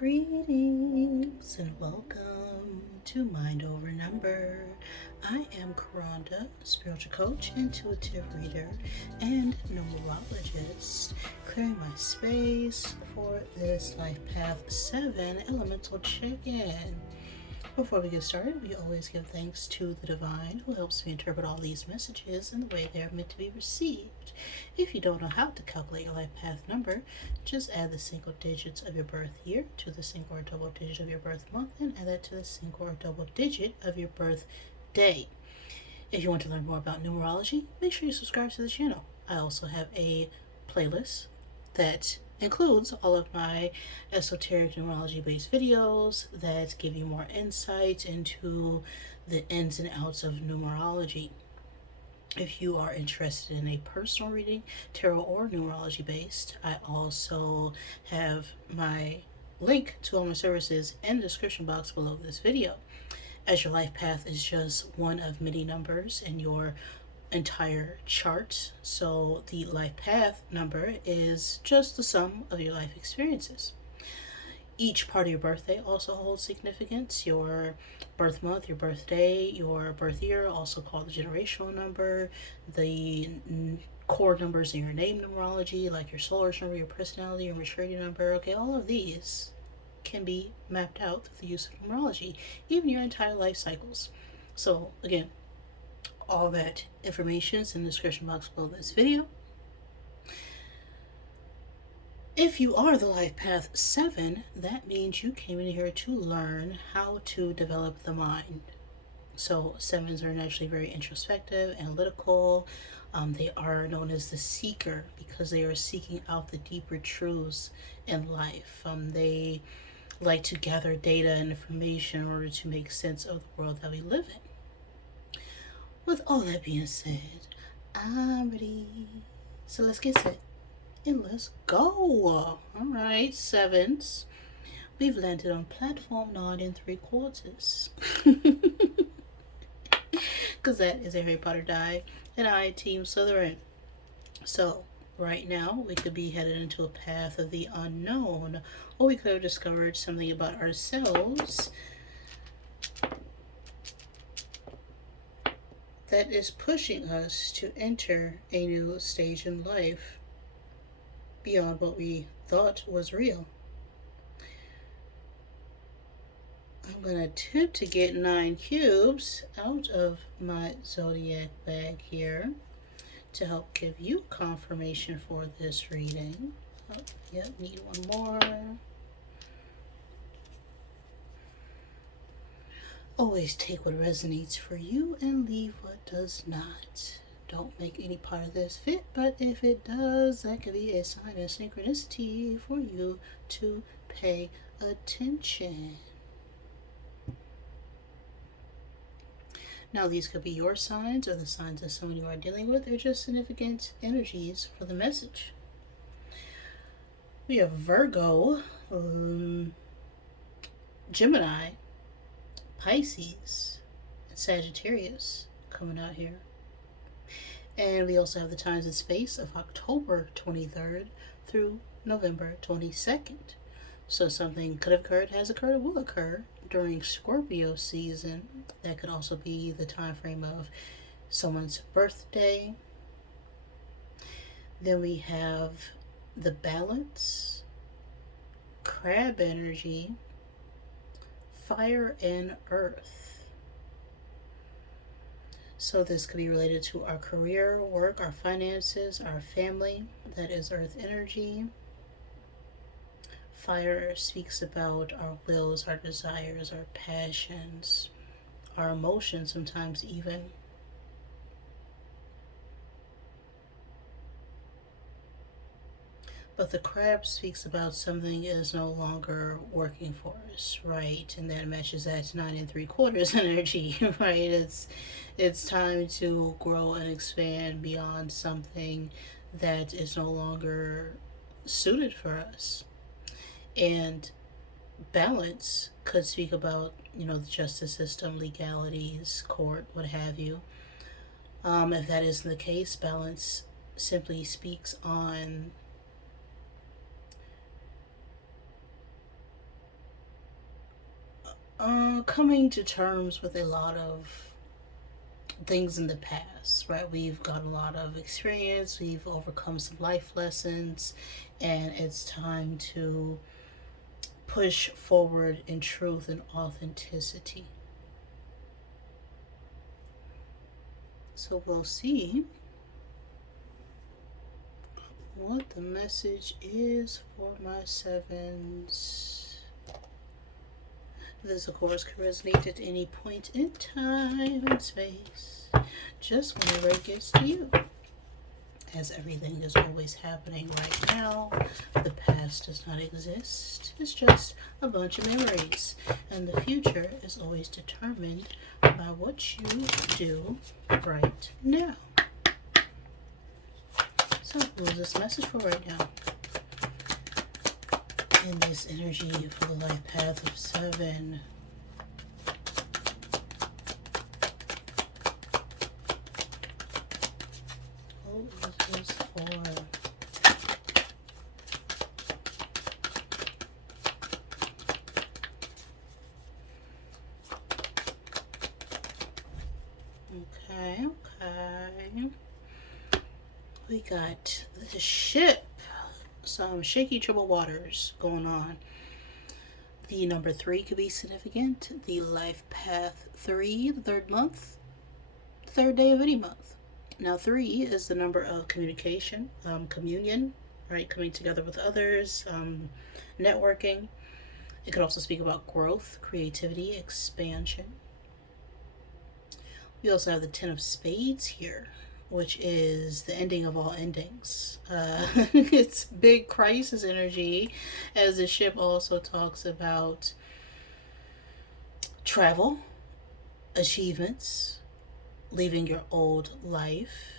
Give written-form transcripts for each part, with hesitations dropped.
Greetings and welcome to Mind Over Number. I am Karonda, spiritual coach, intuitive reader, and numerologist, clearing my space for this Life Path 7 elemental check-in. Before we get started, we always give thanks to the divine who helps me interpret all these messages in the way they are meant to be received. If you don't know how to calculate your life path number, just add the single digits of your birth year to the single or double digit of your birth month and add that to the single or double digit of your birth day. If you want to learn more about numerology, make sure you subscribe to the channel. I also have a playlist that includes all of my esoteric numerology based videos that give you more insight into the ins and outs of numerology. If you are interested in a personal reading, tarot or numerology based, I also have my link to all my services in the description box below this video. As your life path is just one of many numbers in your entire chart, so the life path number is just the sum of your life experiences. Each part of your birthday also holds significance. Your birth month, your birthday, your birth year, also called the generational number, the core numbers in your name numerology, like your solar number, your personality, your maturity number. Okay, all of these can be mapped out through the use of numerology, even your entire life cycles. So again, all that information is in the description box below this video. If you are the Life Path 7, that means you came in here to learn how to develop the mind. So 7s are naturally very introspective, analytical. They are known as the seeker because they are seeking out the deeper truths in life. They like to gather data and information in order to make sense of the world that we live in. With all that being said, I'm ready. So let's get set and let's go. All right, 7s. We've landed on platform 9 3/4. Because that is a Harry Potter die, and I team Slytherin. So right now we could be headed into a path of the unknown, or we could have discovered something about ourselves that is pushing us to enter a new stage in life beyond what we thought was real. I'm going to attempt to get 9 cubes out of my zodiac bag here to help give you confirmation for this reading. Oh, yep, need one more. Always take what resonates for you and leave what does not. Don't make any part of this fit, but if it does, that could be a sign of synchronicity for you to pay attention. Now, these could be your signs or the signs of someone you are dealing with, or just significant energies for the message. We have Virgo, Gemini, Pisces, and Sagittarius coming out here. And we also have the times and space of October 23rd through November 22nd. So something could have occurred, has occurred, or will occur during Scorpio season. That could also be the time frame of someone's birthday. Then we have the balance, crab energy, fire, and earth. So this could be related to our career, work, our finances, our family. That is earth energy. Fire speaks about our wills, our desires, our passions, our emotions sometimes even. But the crab speaks about something is no longer working for us, right? And that matches that 9 3/4 energy, right? It's time to grow and expand beyond something that is no longer suited for us. And balance could speak about, the justice system, legalities, court, what have you. If that isn't the case, balance simply speaks on coming to terms with a lot of things in the past, right? We've got a lot of experience, we've overcome some life lessons, and it's time to push forward in truth and authenticity. So we'll see what the message is for my sevens. This, of course, can resonate at any point in time and space, just whenever it gets to you. As everything is always happening right now, the past does not exist. It's just a bunch of memories. And the future is always determined by what you do right now. So, who's this message for right now? In this energy for the life path of 7. What is this for? Okay. We got the ship. Some shaky, troubled waters going on. The number 3 could be significant. The life path 3, the third month, the third day of any month. Now, 3 is the number of communication, communion, right? Coming together with others, networking. It could also speak about growth, creativity, expansion. We also have the 10 of Spades here, which is the ending of all endings. It's big crisis energy, as the ship also talks about travel, achievements, leaving your old life,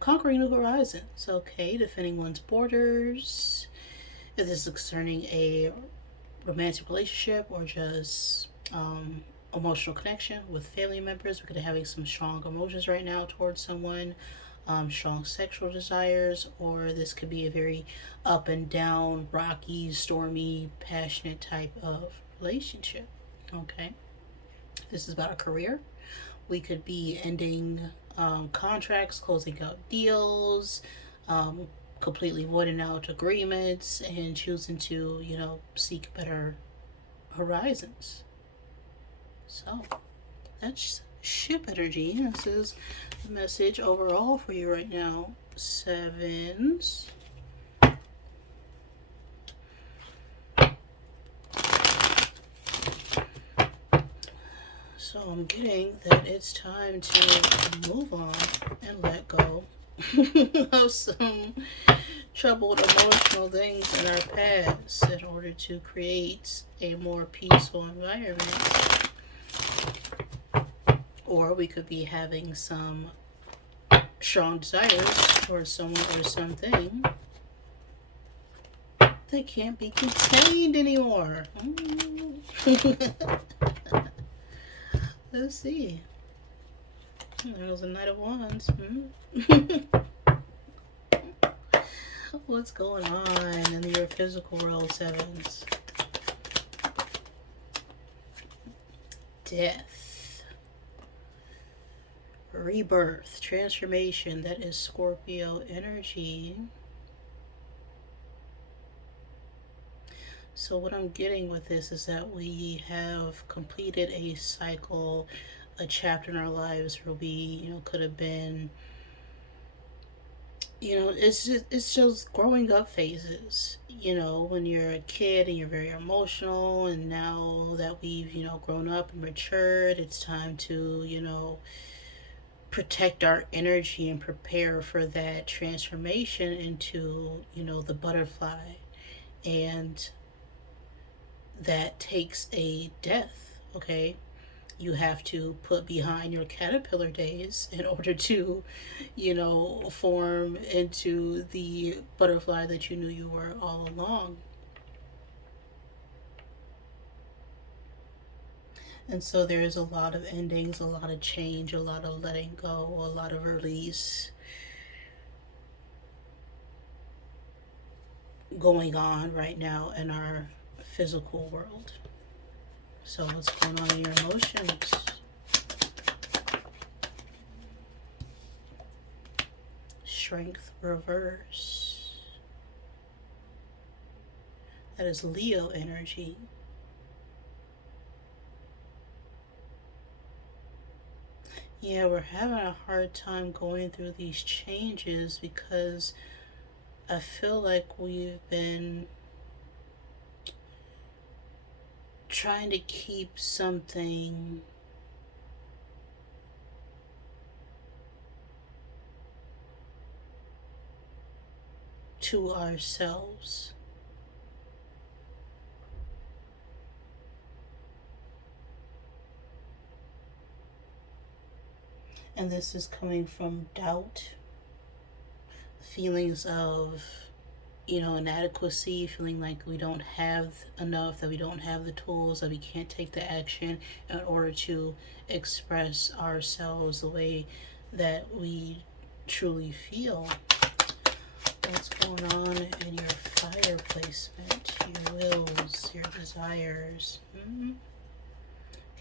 conquering new horizons, okay, defending one's borders. If this is concerning a romantic relationship or just emotional connection with family members, we could be having some strong emotions right now towards someone, strong sexual desires, or this could be a very up and down, rocky, stormy, passionate type of relationship. Okay, this is about a career. We could be ending contracts, closing out deals, completely voiding out agreements, and choosing to, seek better horizons. So that's ship energy. This is the message overall for you right now, sevens. So I'm getting that it's time to move on and let go of some troubled emotional things in our past in order to create a more peaceful environment. Or we could be having some strong desires for someone or something that can't be contained anymore. Let's see. There was a Knight of Wands. What's going on in your physical world, sevens? Death. Rebirth. Transformation. That is Scorpio energy. So what I'm getting with this is that we have completed a cycle, a chapter in our lives where we, could have been, it's just growing up phases. When you're a kid and you're very emotional, and now that we've, grown up and matured, it's time to, protect our energy and prepare for that transformation into, the butterfly. And that takes a death, okay? You have to put behind your caterpillar days in order to, form into the butterfly that you knew you were all along. And so there's a lot of endings, a lot of change, a lot of letting go, a lot of release going on right now in our physical world. So what's going on in your emotions? Strength reverse. That is Leo energy. Yeah, we're having a hard time going through these changes because I feel like we've been trying to keep something to ourselves. And this is coming from doubt, feelings of, inadequacy, feeling like we don't have enough, that we don't have the tools, that we can't take the action in order to express ourselves the way that we truly feel. What's going on in your fire placement, your wills, your desires?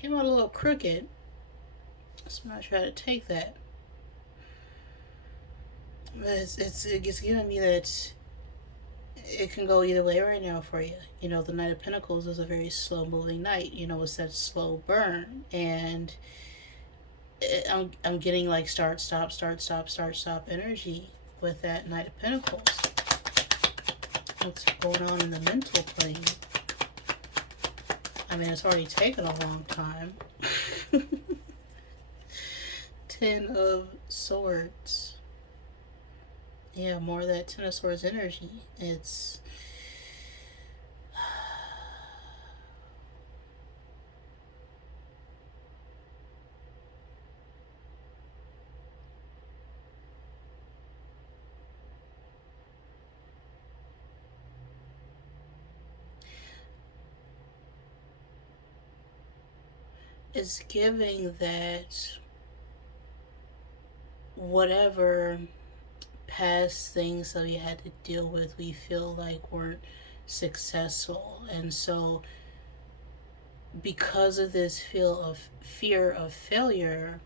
Came out a little crooked, so I'm not sure how to take that. But it's giving me that it can go either way right now for you. The Knight of Pentacles is a very slow moving knight. It's that slow burn. And I'm getting like start, stop, start, stop, start, stop energy with that Knight of Pentacles. What's going on in the mental plane? I mean, it's already taken a long time. Ten of Swords. Yeah, more of that Ten of Swords energy. It's giving that whatever past things that we had to deal with, we feel like weren't successful. And so because of this fear of failure,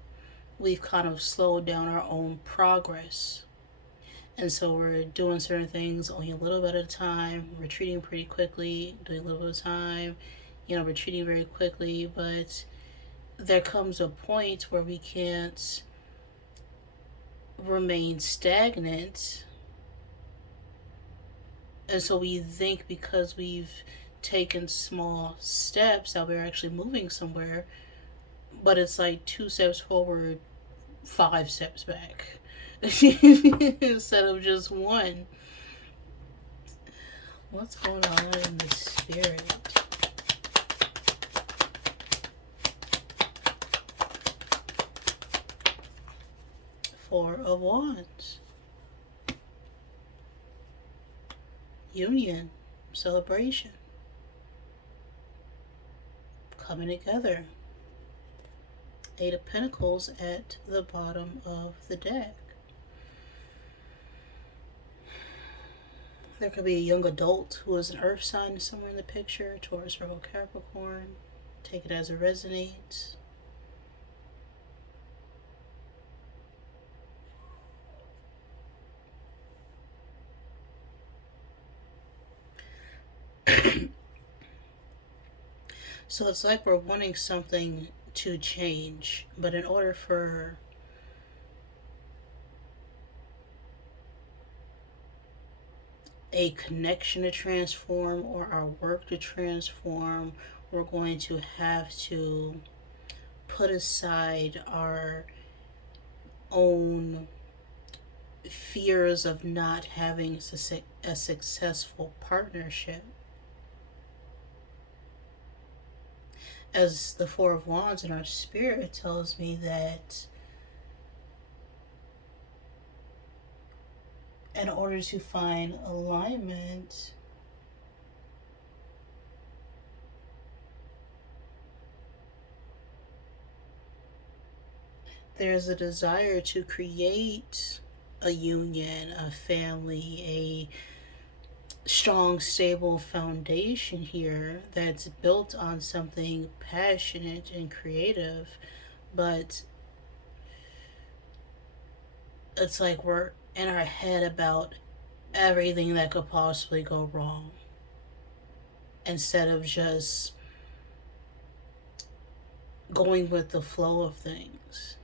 we've kind of slowed down our own progress. And so we're doing certain things only a little bit at a time, retreating pretty quickly, doing a little bit of time, retreating very quickly. But there comes a point where we can't remain stagnant. And so we think because we've taken small steps that we're actually moving somewhere, but it's like 2 steps forward, 5 steps back instead of just 1. What's going on in the spirit? Four of Wands. Union, celebration, coming together. Eight of Pentacles at the bottom of the deck. There could be a young adult who is an earth sign somewhere in the picture. Taurus, Virgo, Capricorn. Take it as it resonates. So it's like we're wanting something to change, but in order for a connection to transform or our work to transform, we're going to have to put aside our own fears of not having a successful partnership. As the Four of Wands in our spirit tells me that in order to find alignment, there's a desire to create a union, a family, strong, stable foundation here that's built on something passionate and creative, but it's like we're in our head about everything that could possibly go wrong instead of just going with the flow of things.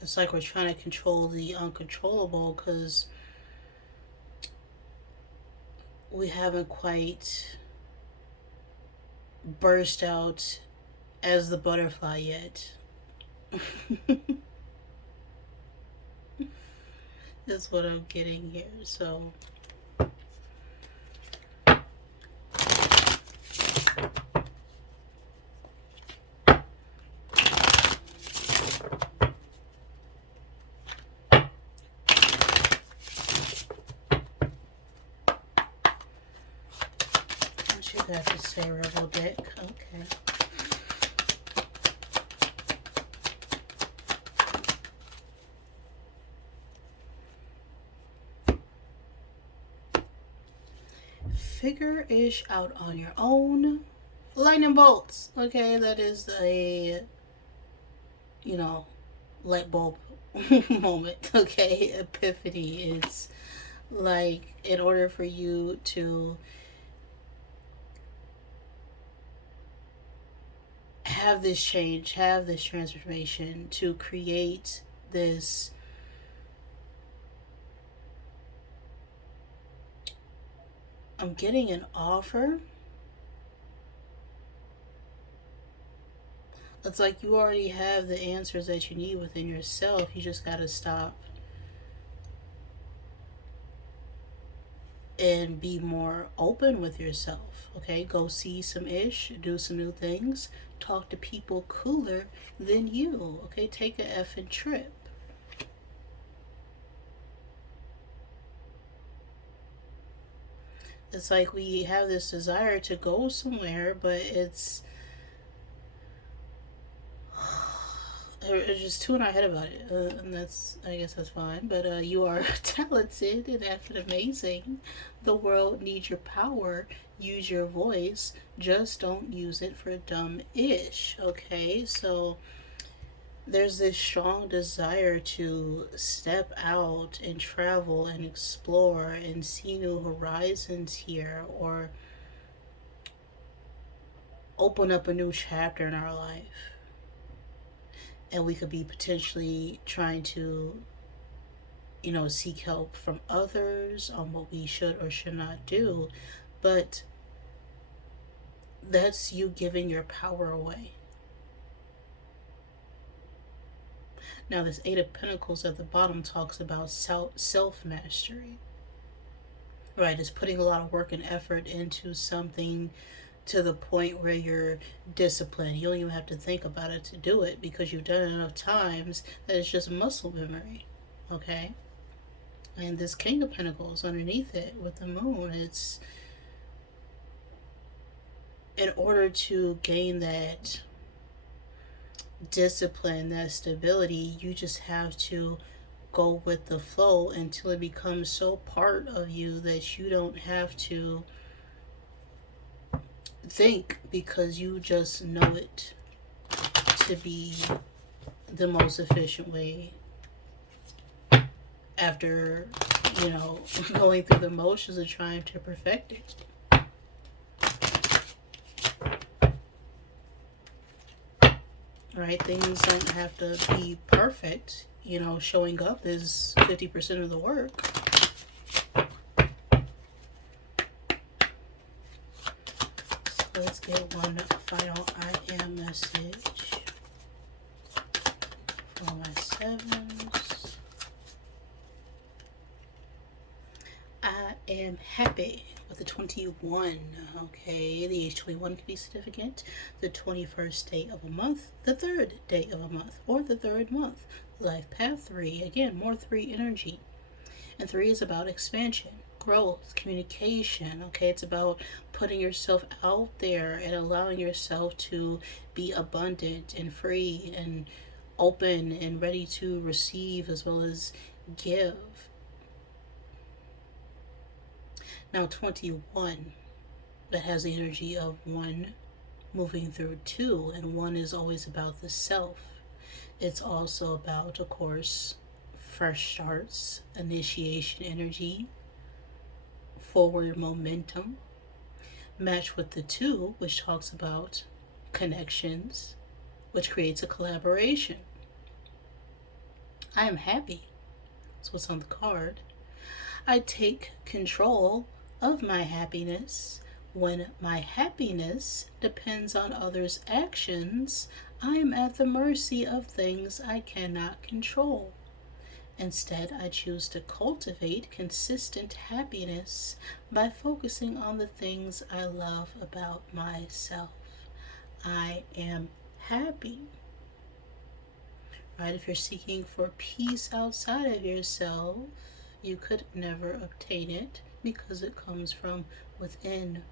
It's like we're trying to control the uncontrollable because we haven't quite burst out as the butterfly yet. That's what I'm getting here. So what you got to say, Rebel Deck? Okay. Figure-ish out on your own. Lightning bolts. Okay, that is a, light bulb moment. Okay, epiphany is like in order for you to have this change, have this transformation, to create this I'm getting an offer. It's like you already have the answers that you need within yourself. You just got to stop and be more open with yourself. Okay, go see some ish, do some new things, talk to people cooler than you. Okay, take a effing trip. It's like we have this desire to go somewhere, but it's just too in our head about it, and I guess that's fine. But you are talented and effing amazing. The world needs your power. Use your voice. Just don't use it for dumb ish. Okay, so there's this strong desire to step out and travel and explore and see new horizons here, or open up a new chapter in our life. And we could be potentially trying to, seek help from others on what we should or should not do. But that's you giving your power away. Now, this Eight of Pentacles at the bottom talks about self-mastery. Right, it's putting a lot of work and effort into something to the point where you're disciplined. You don't even have to think about it to do it because you've done it enough times that it's just muscle memory. Okay? And this King of Pentacles underneath it with the moon, it's in order to gain that discipline, that stability, you just have to go with the flow until it becomes so part of you that you don't have to think, because you just know it to be the most efficient way after, going through the motions of trying to perfect it. Right? Things don't have to be perfect. Showing up is 50% of the work. So let's get one final I am message for my sevens. I am happy with the 21. Okay, the age 21 can be significant. The 21st day of a month, the 3rd day of a month, or the 3rd month. Life path 3, again, more 3 energy. And 3 is about expansion, growth, communication. Okay, it's about putting yourself out there and allowing yourself to be abundant and free and open and ready to receive, as well as give. Now 21, that has the energy of 1 moving through 2, and 1 is always about the self. It's also about, of course, fresh starts, initiation energy, forward momentum, matched with the 2, which talks about connections, which creates a collaboration. I am happy. That's what's on the card. I take control of my happiness. When my happiness depends on others' actions, I am at the mercy of things I cannot control. Instead, I choose to cultivate consistent happiness by focusing on the things I love about myself. I am happy. Right? If you're seeking for peace outside of yourself, you could never obtain it because it comes from within.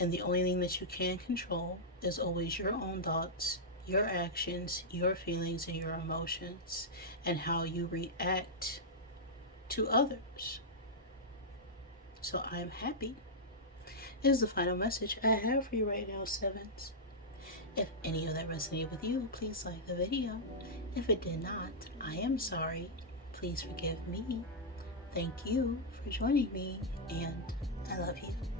And the only thing that you can control is always your own thoughts, your actions, your feelings, and your emotions, and how you react to others. So I am happy is the final message I have for you right now, sevens. If any of that resonated with you, please like the video. If it did not, I am sorry. Please forgive me. Thank you for joining me, and I love you.